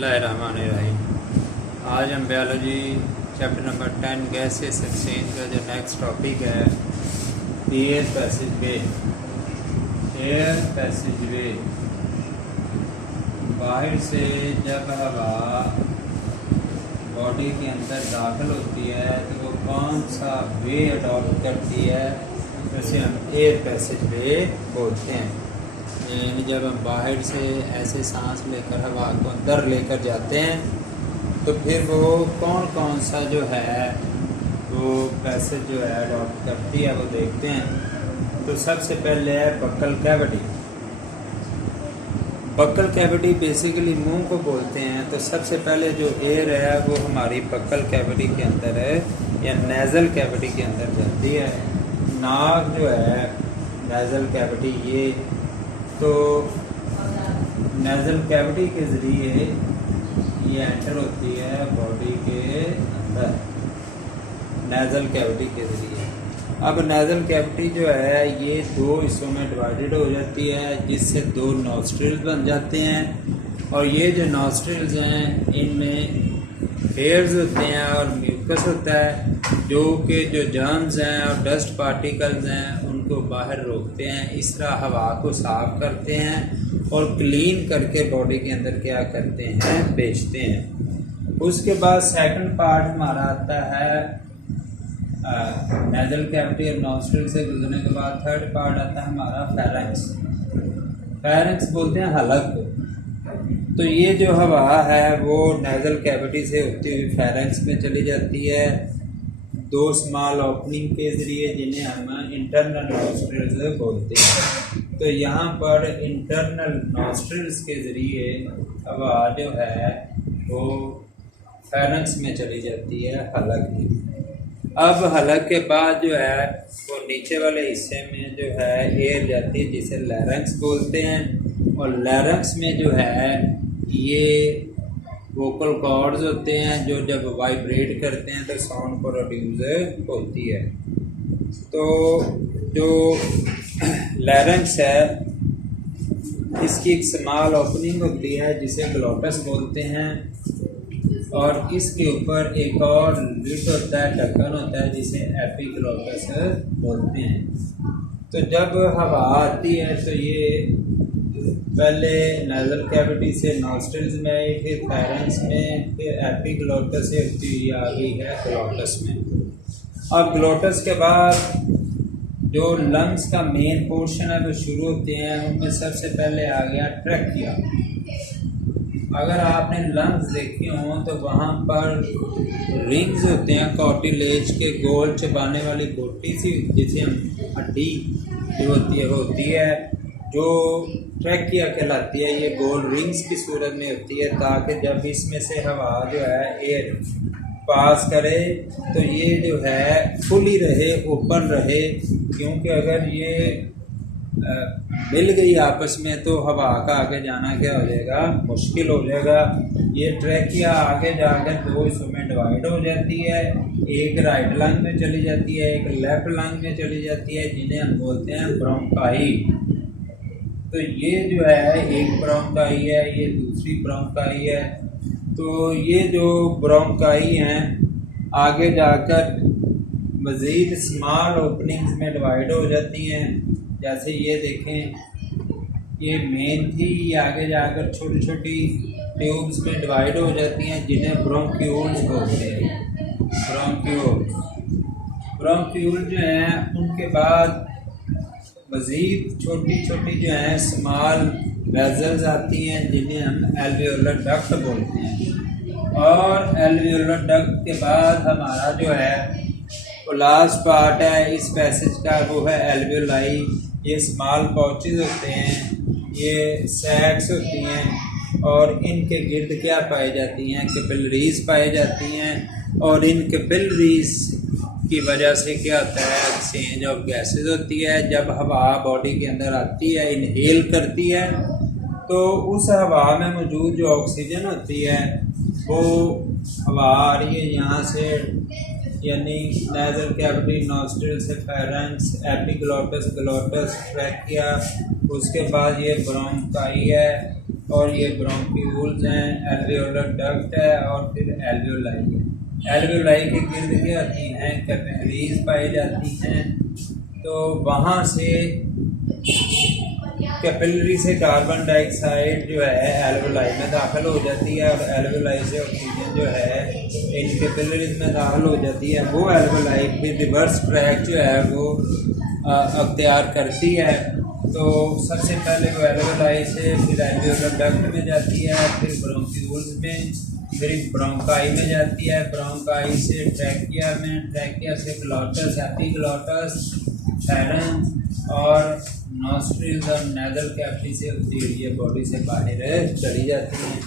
बिस्मिल्लाहिर्रहमानिर्रहीम। आज हम biology chapter number 10 gases exchange का जो नेक्स्ट टॉपिक है एयर पैसेज वे। एयर पैसेज वे, बाहर से जब हवा बॉडी के अंदर दाखिल होती है तो वो कौन सा वे अडॉप्ट करती है, जैसे हम एयर पैसेज वे बोलते हैं। यानी जब हम बाहर से ऐसे सांस लेकर हवा को अंदर लेकर जाते हैं तो फिर वो कौन कौन सा जो है वो पैसेज जो है अडॉप्ट करती है वो देखते हैं। तो सबसे पहले है buccal cavity. Buccal cavity basically मुंह को बोलते हैं। तो सबसे पहले जो एयर है वो हमारी बक्कल कैविटी के अंदर है या नेज़ल कैविटी के अंदर जाती है। नाक जो है नेज़ल कैविटी, ये तो नेज़ल कैविटी के ज़रिए ये एंटर होती है बॉडी के अंदर, नेज़ल कैविटी के ज़रिए। अब नेज़ल कैविटी जो है ये दो हिस्सों में डिवाइडेड हो जाती है, जिससे दो नॉस्ट्रिल्स बन जाते हैं। और ये जो नॉस्ट्रिल्स हैं इनमें हेयर्स होते हैं और म्यूकस होता है, जो कि जो जर्म्स हैं और डस्ट पार्टिकल्स हैं उनको बाहर रोकते हैं। इस तरह हवा को साफ करते हैं और क्लीन करके बॉडी के अंदर क्या करते हैं, बेचते हैं। उसके बाद सेकंड पार्ट हमारा आता है नेज़ल कैविटी और नॉस्ट्रिल से गुजरने के बाद थर्ड पार्ट आता है हमारा फेरेंक्स। फेरेंक्स बोलते हैं हलक को। तो ये जो हवा है वो नेज़ल कैविटी से होती हुई फेरेंक्स में चली जाती है, दो स्मॉल ओपनिंग के ज़रिए, जिन्हें हम इंटरनल नॉस्ट्रिल्स बोलते हैं। तो यहाँ पर इंटरनल नॉस्ट्रिल्स के ज़रिए हवा जो है वो फेरेंक्स में चली जाती है, हलक में। अब हलक के बाद जो है वो नीचे वाले हिस्से में जो है एयर जाती है, जिसे लैरिंक्स बोलते हैं। और लैरिंक्स में जो है ये वोकल कॉर्ड्स होते हैं जो जब वाइब्रेट करते हैं तो साउंड प्रोड्यूस होती है। तो जो लैरिंक्स है इसकी एक स्मॉल ओपनिंग होती है जिसे ग्लोटस बोलते हैं, और इसके ऊपर एक और लिड होता है, ढक्कन होता है, जिसे एपिग्लोटस बोलते हैं। तो जब हवा आती है तो ये पहले नेज़ल कैविटी से नॉस्ट्रिल्स में आई, फिर फेरेंक्स में, फिर एपिग्लोटस से होती हुई आ गई है ग्लोटस में। अब ग्लोटस के बाद जो लंग्स का मेन पोर्शन है वो शुरू होते हैं। उनमें सबसे पहले आ गया ट्रैकिया। अगर आपने लंग्स देखे हों तो वहाँ पर रिंग्स होते हैं कार्टिलेज के, गोल चबाने वाली बोटी सी, जिसे हम हड्डी जो होती है जो ट्रैकिया कहलाती है। ये गोल रिंग्स की सूरत में होती है ताकि जब इसमें से हवा जो है एयर पास करे तो ये जो है फुली रहे, ओपन रहे, क्योंकि अगर ये मिल गई आपस में तो हवा का आगे जाना क्या हो जाएगा, मुश्किल हो जाएगा। ये ट्रैकिया आगे जाकर दो हिस्सों में डिवाइड हो जाती है, एक राइट लंग में चली जाती है, एक लेफ्ट लंग में चली जाती है, जिन्हें हम बोलते हैं ब्रोंकाई। तो ये जो है एक ब्रोंकाई है, ये दूसरी ब्रोंकाई है। तो ये जो ब्रोंकाई हैं आगे जाकर मज़ीद स्मॉल ओपनिंग्स में डिवाइड हो जाती हैं। जैसे ये देखें, ये मेन थी, ये आगे जाकर छोटी छोटी ट्यूब्स में डिवाइड हो जाती हैं, जिन्हें ब्रोंक्यूल्स बोलते हैं। ब्रोंक्यूल जो हैं उनके बाद मज़ीद छोटी छोटी जो हैं स्मॉल वेजल्स आती हैं, जिन्हें हम एल्वियोलर डक्ट बोलते हैं। और एल्वियोलर डक्ट के बाद हमारा जो है वो लास्ट पार्ट है इस पैसेज का, वो है एल्वियोलाई। ये स्मॉल पाउचेस होते हैं, ये सैक्स होती हैं, और इनके गिर्द क्या पाई जाती हैं, कैपिलरीज पाई जाती हैं। और इन कैपिलरीज की वजह से क्या होता है, एक्सचेंज ऑफ गैसेस होती है। जब हवा बॉडी के अंदर आती है, इनहेल करती है, तो उस हवा में मौजूद जो ऑक्सीजन होती है वो हवा आ रही है यहाँ से, यानी नेज़ल कैविटी, नॉस्ट्रिल से फेरेंक्स, एपिग्लोटस, ग्लोटस, ट्रैकिया, उसके बाद ये ब्रोंकाई है, और ये ब्रोंक्यूल्स हैं, एल्वियोलर डक्ट है और फिर एल्वियोलाई है। एल्वियोलाई के गिर्द क्या होती हैं, कैपिलरीज पाई जाती हैं। तो वहाँ से कैपिलरी से कार्बन डाइऑक्साइड जो है एल्वियोलाई में दाखिल हो जाती है और एल्वियोलाई से ऑक्सीजन जो है इन कैपिलरीज में दाखिल हो जाती है। वो एल्वियोलाई फिर रिवर्स ट्रैक जो है वो अख्तियार करती है। तो सबसे पहले वो एल्वियोलाई से फिर एल्वियोलर डक्ट में जाती है, फिर ब्रोंक्यूल्स में, फिर ब्रोंकाई में जाती है, ब्रोंकाई से ट्रैकिया में, ट्रैकिया से ग्लॉटस, एपिग्लॉटस, फेरेंस और नॉस्ट्रिल्स और नेजल कैविटी से होती हुई ये बॉडी से बाहर चली जाती हैं।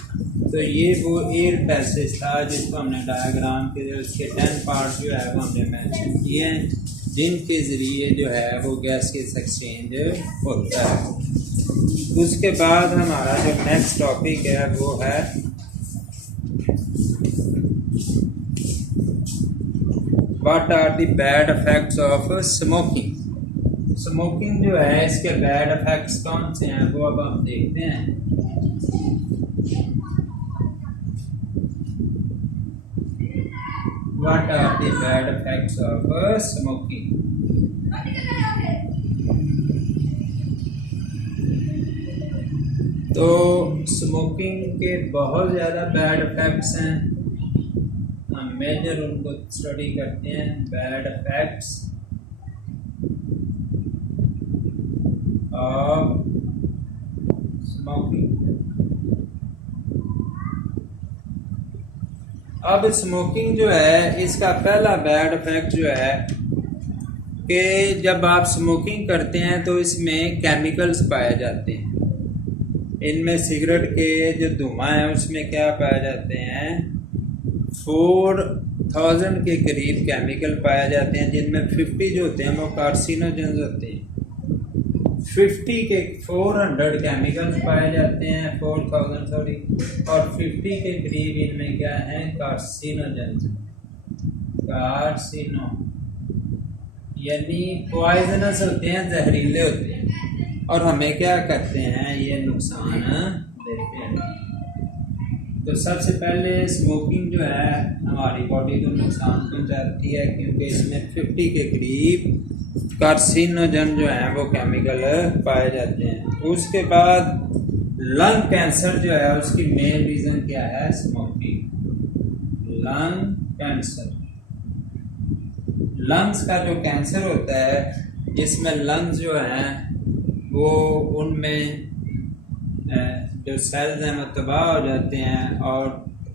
तो ये वो एयर पैसेज था जिसको हमने डायग्राम के उसके 10 पार्ट जो है वो हमने मेंशन किए हैं, जिनके ज़रिए जो है वो गैसेस एक्सचेंज होता है। उसके बाद हमारा जो नेक्स्ट टॉपिक है वो है what are the bad effects of smoking. Smoking जो है इसके बैड इफेक्ट्स कौन से हैं वो अब हम देखते हैं। What are the bad effects of smoking. तो स्मोकिंग के बहुत ज़्यादा बैड इफेक्ट्स हैं, हम मेजर उनको स्टडी करते हैं। Bad effects of smoking. अब स्मोकिंग जो है इसका पहला बैड इफेक्ट जो है कि जब आप स्मोकिंग करते हैं तो इसमें केमिकल्स पाए जाते हैं। इनमें सिगरेट के जो धुआं है उसमें क्या पाए जाते हैं, 4000 के करीब केमिकल पाए जाते हैं, जिनमें 50 जो होते हैं वो कार्सिनोजेंस होते हैं। 50 के 400 केमिकल्स पाए जाते हैं, 4000 सॉरी, और 50 के करीब इनमें क्या है, कार्सिनोजेंस, कार्सिनो यानी पॉइजनस होते हैं, जहरीले होते हैं और हमें क्या करते हैं, ये नुकसान देते हैं। तो सबसे पहले स्मोकिंग जो है हमारी बॉडी को नुकसान पहुंचाती है क्योंकि इसमें 50 के करीब कार्सिनोजन जो है वो केमिकल पाए जाते हैं। उसके बाद लंग कैंसर जो है उसकी मेन रीज़न क्या है, स्मोकिंग। लंग कैंसर, लंग्स का जो कैंसर होता है जिसमें लंग्स जो हैं वो उनमें जो सेल्स हैं वो तबाह हो जाते हैं और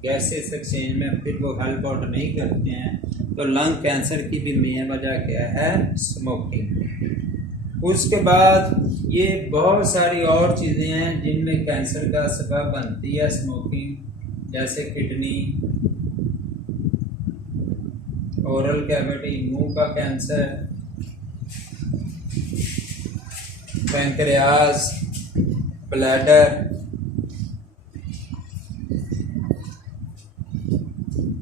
गैसेस एक्सचेंज में फिर वो हेल्प आउट नहीं करते हैं। तो लंग कैंसर की भी मेन वजह क्या है, स्मोकिंग। उसके बाद ये बहुत सारी और चीज़ें हैं जिनमें कैंसर का सबब बनती है स्मोकिंग, जैसे किडनी, ओरल कैविटी, मुंह का cancer, pancreas, bladder,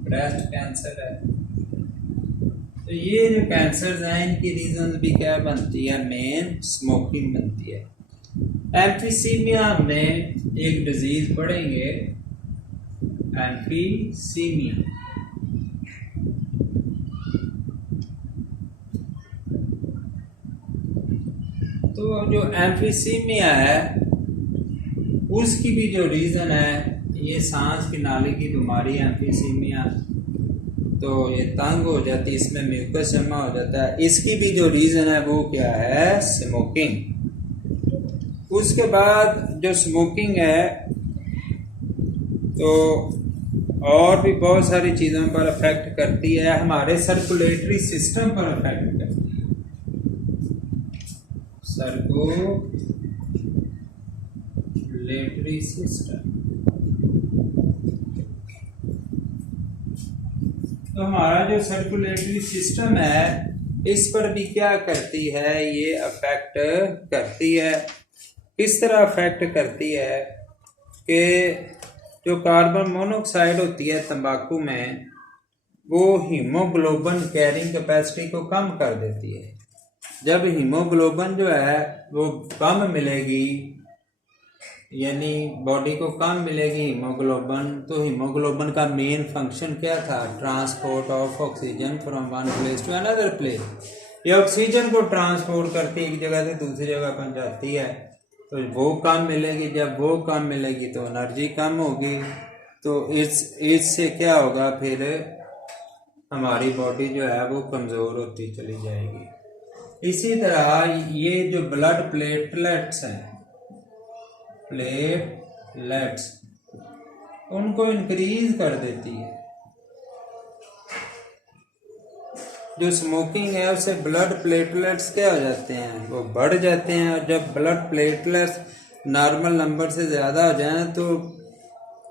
breast cancer है। तो ये जो कैंसर हैं इनकी रीजन भी क्या बनती है, मेन स्मोकिंग बनती है। एम्फीसीमिया हमने एक डिजीज पढ़ेंगे, एम्फीसीमिया। तो जो एम्फीसीमिया है उसकी भी जो रीज़न है, ये सांस की नाली की बीमारी है एम्फीसीमिया। तो ये तंग हो जाती है, इसमें म्यूकस जमा हो जाता है। इसकी भी जो रीज़न है वो क्या है, स्मोकिंग। उसके बाद जो स्मोकिंग है तो और भी बहुत सारी चीज़ों पर अफेक्ट करती है, हमारे सर्कुलेटरी सिस्टम पर अफेक्ट करती है। सर्कुलेटरी सिस्टम, तो हमारा जो सर्कुलेटरी सिस्टम है इस पर भी क्या करती है, ये अफेक्ट करती है। किस तरह अफेक्ट करती है कि जो कार्बन मोनोऑक्साइड होती है तंबाकू में, वो हीमोग्लोबिन कैरिंग कैपेसिटी को कम कर देती है। जब हीमोग्लोबिन जो है वो कम मिलेगी यानी बॉडी को कम मिलेगी हीमोग्लोबिन, तो हीमोग्लोबिन का मेन फंक्शन क्या था? Transport of oxygen from one place to another place. ये ऑक्सीजन को ट्रांसपोर्ट करती है, एक जगह से दूसरी जगह पहुंचाती है, तो वो कम मिलेगी। जब वो कम मिलेगी तो एनर्जी कम होगी, तो इससे क्या होगा? फिर हमारी बॉडी जो है वो कमज़ोर होती चली जाएगी। इसी तरह ये जो ब्लड प्लेटलेट्स हैं, प्लेटलेट्स, उनको इंक्रीज कर देती है। जो स्मोकिंग है उससे ब्लड प्लेटलेट्स क्या हो जाते हैं? वो बढ़ जाते हैं, और जब ब्लड प्लेटलेट्स नॉर्मल नंबर से ज़्यादा हो जाए तो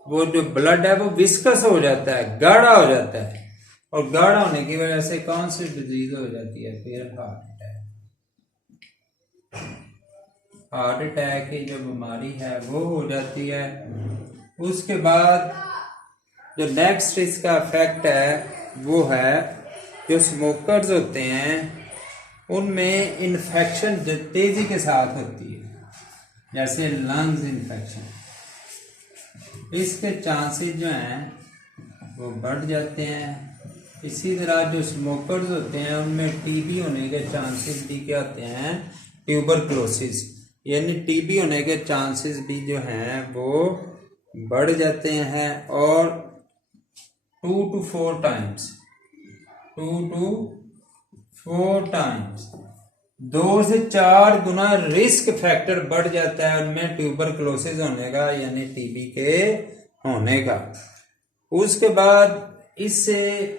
वो जो ब्लड है वो विस्कस हो जाता है, गाढ़ा हो जाता है, और गाढ़ा होने की वजह से कौन सी डिजीज हो जाती है? फिर हार्ट अटैक की जो बीमारी है वो हो जाती है। उसके बाद जो नेक्स्ट इसका इफेक्ट है वो है, जो स्मोकर्स होते हैं उनमें इन्फेक्शन तेजी के साथ होती है, जैसे लंग्स इन्फेक्शन, इसके चांसेस जो हैं वो बढ़ जाते हैं। इसी तरह जो स्मोकर्स होते हैं उनमें टीबी होने के चांसेस भी क्या होते हैं? ट्यूबरक्लोसिस, यानी टीबी होने के चांसेस भी जो हैं वो बढ़ जाते हैं, और 2 to 4 टाइम्स 2 से 4 गुना रिस्क फैक्टर बढ़ जाता है उनमें ट्यूबरक्लोसिस होने का, यानी टीबी के होने का। उसके बाद इससे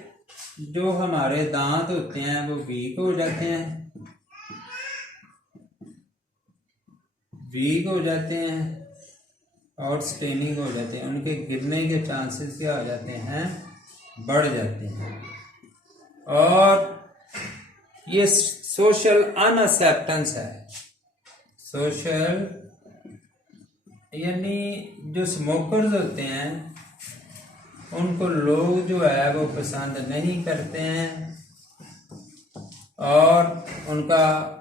जो हमारे दांत होते हैं वो वीक हो जाते हैं, और स्टेनिंग हो जाते हैं, उनके गिरने के चांसेस क्या हो जाते हैं? बढ़ जाते हैं। और ये सोशल अनअक्सेप्टेंस है। सोशल यानी जो स्मोकर्स होते हैं उनको लोग जो है वो पसंद नहीं करते हैं, और उनका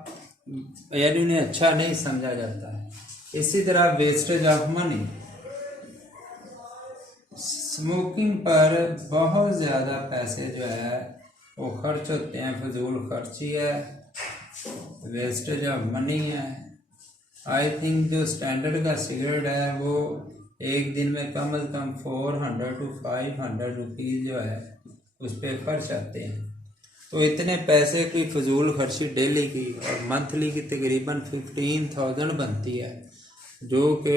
यानी उन्हें अच्छा नहीं समझा जाता है। इसी तरह वेस्टेज ऑफ मनी, स्मोकिंग पर बहुत ज़्यादा पैसे जो है वो खर्च होते हैं, फजूल खर्ची है, वेस्टेज ऑफ मनी है। आई थिंक जो स्टैंडर्ड का सिगरेट है वो एक दिन में कम से कम 400 to 500 रुपीज़ जो है उस पर खर्च आते हैं। तो इतने पैसे की फजूल खर्ची डेली की और मंथली की तकरीबन 15,000 बनती है, जो कि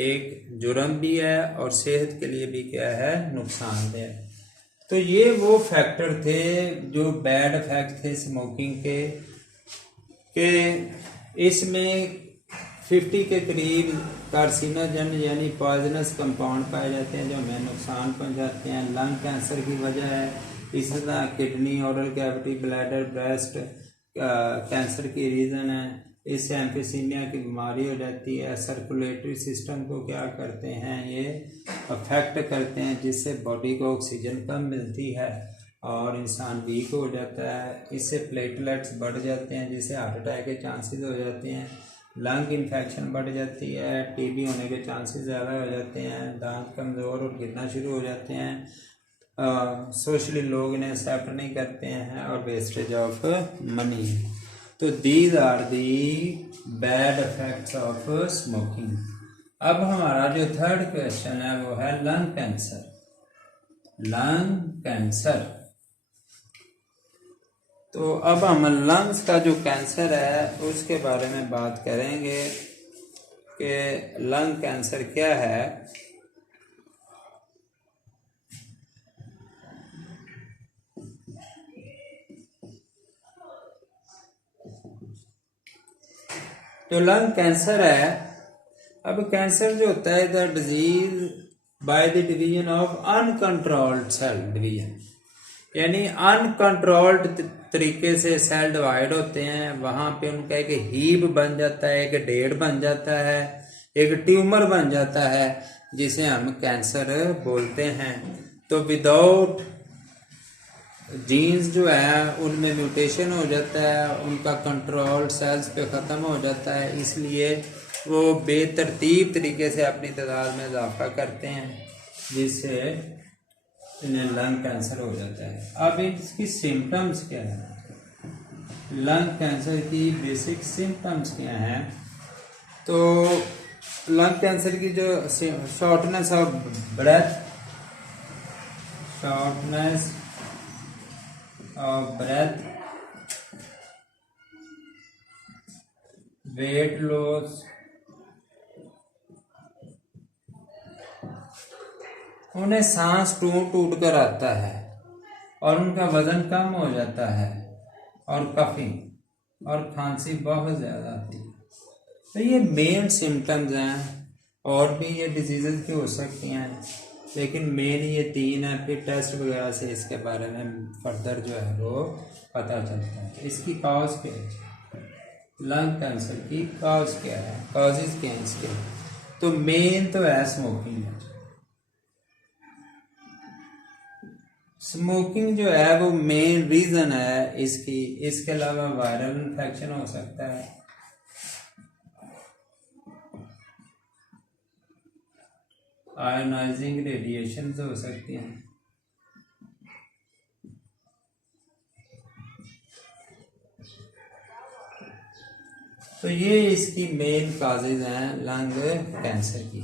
एक जुर्म भी है और सेहत के लिए भी क्या है? नुकसानदेह है। तो ये वो फैक्टर थे जो बैड इफेक्ट थे स्मोकिंग के इसमें 50 के करीब कार्सिनोजन यानी पॉइजनस कंपाउंड पाए जाते हैं जो हमें नुकसान पहुंचाते हैं। लंग कैंसर की वजह है, इसी तरह kidney, oral cavity, bladder, breast cancer की रीज़न है। इससे एम्फीसीमिया की बीमारी हो जाती है। सर्कुलेटरी सिस्टम को क्या करते हैं? ये अफेक्ट करते हैं, जिससे बॉडी को ऑक्सीजन कम मिलती है और इंसान वीक हो जाता है। इससे प्लेटलेट्स बढ़ जाते हैं, जिससे हार्ट अटैक के चांसेस हो जाते हैं। लंग इन्फेक्शन बढ़ जाती है, टीबी होने के चांसेस ज़्यादा हो जाते हैं, दांत कमज़ोर और गिरना शुरू हो जाते हैं। सोशली लोग इन्हें एक्सेप्ट नहीं करते हैं, और वेस्टेज ऑफ मनी। तो these are the bad effects of smoking. अब हमारा जो थर्ड क्वेश्चन है वो है लंग कैंसर। लंग कैंसर, तो अब हम लंग्स का जो कैंसर है उसके बारे में बात करेंगे कि लंग कैंसर क्या है। जो लंग कैंसर है, अब कैंसर जो होता है the disease by the division of uncontrolled cell division, यानी अनकंट्रोल्ड तरीके से सेल डिवाइड होते हैं। वहां पे उनका एक हीप बन जाता है, एक ढेर बन जाता है, एक ट्यूमर बन जाता है, जिसे हम कैंसर बोलते हैं। तो विदाउट जीन्स जो है उनमें म्यूटेशन हो जाता है, उनका कंट्रोल सेल्स पे ख़त्म हो जाता है, इसलिए वो बेतरतीब तरीके से अपनी तादाद में इजाफा करते हैं, जिससे इन्हें लंग कैंसर हो जाता है। अब इसकी सिम्टम्स क्या है, लंग कैंसर की बेसिक सिम्टम्स क्या हैं? तो लंग कैंसर की जो shortness of breath, shortness of breath, weight loss, उन्हें सांस टूट टूट कर आता है और उनका वजन कम हो जाता है, और कफिंग और खांसी बहुत ज़्यादा आती है। तो ये मेन सिम्टम्स हैं, और भी ये डिजीज़ की हो सकती हैं, लेकिन मेन ये 3 हैं। फिर टेस्ट वगैरह से इसके बारे में फर्दर जो है वो पता चलता है। इसकी कॉज क्या है, लंग कैंसर की कॉज क्या है, कॉजेज क्या हैं इसके? तो मेन तो है स्मोकिंग है। स्मोकिंग जो है वो मेन रीज़न है इसकी। इसके अलावा वायरल इन्फेक्शन हो सकता है, आयोनाइजिंग रेडिएशन हो सकती हैं, तो ये इसकी मेन काजेज हैं लंग कैंसर की।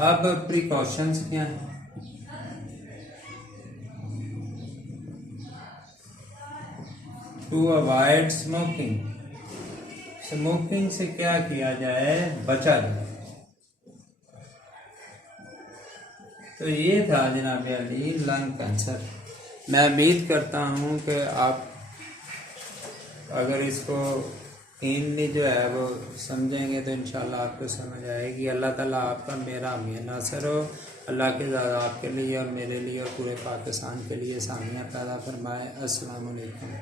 अब प्रिकॉशंस क्या हैं? टू अवॉइड स्मोकिंग, स्मोकिंग से क्या किया जाए, बचा जाए। तो ये था जनाब अली लंग कैंसर। मैं उम्मीद करता हूँ कि आप अगर इसको कीनली जो है वो समझेंगे तो इंशाल्लाह आपको समझ आएगी। अल्लाह ताला आपका मेरा हमें नासर हो। अल्लाह के ज़्यादा आपके लिए और मेरे लिए और पूरे पाकिस्तान के लिए सामियाँ पैदा फरमाए। अस्सलाम वालेकुम।